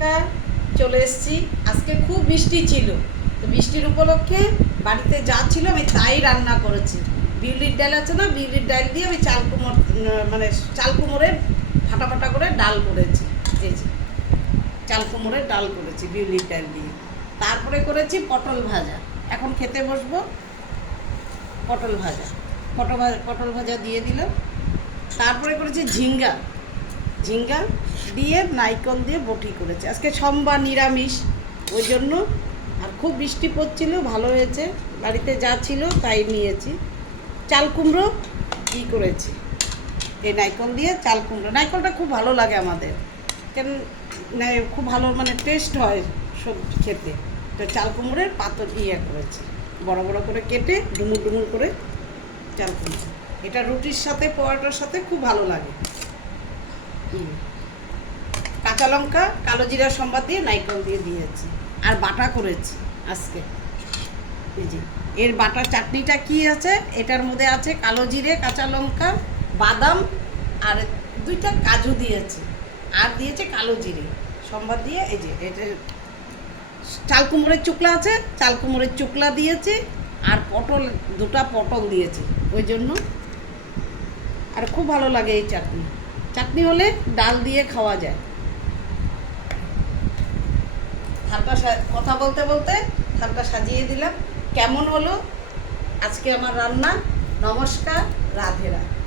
নমস্কার, চলে এসেছি। আজকে খুব বৃষ্টি ছিল, তো বৃষ্টির উপলক্ষে বাড়িতে যা ছিল আমি তাই রান্না করেছি। বিউলির ডাল আছে না, বিউলির ডাল দিয়ে আমি চাল কুমড় মানে চাল কুমড়ের ফাটা ফাটা করে ডাল করেছি। এই যে চাল কুমড়ের ডাল করেছি বিউলির ডাল দিয়ে। তারপরে করেছি পটল ভাজা। এখন খেতে বসবো। পটল ভাজা, পটল ভাজা দিয়ে দিলাম। তারপরে করেছি ঝিঙ্গা, ঝিঙ্গা দিয়ে নারকেল দিয়ে বটি করেছে। আজকে সোমবার নিরামিষ, ওই জন্য। আর খুব বৃষ্টি পড়ছিল, ভালো হয়েছে, বাড়িতে যা ছিল তাই নিয়েছি। চাল কুমড়ো করেছি, এই নারকেল দিয়ে চাল কুমড়ো। নারকেলটা খুব ভালো লাগে আমাদের, কেন খুব ভালো মানে টেস্ট হয় সবজি খেতে। তো চাল কুমড়োর পাতর করেছি, বড় বড় করে কেটে ডুমুর ডুমুর করে চাল কুমড়ো। এটা রুটির সাথে পরোটার সাথে খুব ভালো লাগে। কাঁচা লঙ্কা, কালো জিরা সম্বাদ দিয়ে নারকেল দিয়ে দিয়েছি। আর বাটা করেছি আজকে। এই যে এর বাটা চাটনিটা কি আছে, এটার মধ্যে আছে কালো জিরে, কাঁচা লঙ্কা, বাদাম আর 2টা কাজু দিয়েছে, আর দিয়েছে কালো জিরে সম্বাদ দিয়ে। এই যে এটা চাল কুমড়োর চুকলা আছে, চাল কুমড়োর চুকলা দিয়েছে। আর পটল, 2টা পটল দিয়েছে, ওই জন্য। আর খুব ভালো লাগে এই চাটনি। চাটনি হলে ডাল দিয়ে খাওয়া যায়। থালটা কথা বলতে বলতে থালটা সাজিয়ে দিলাম। কেমন হলো আজকে আমার রান্না? নমস্কার, রাধে রাধে।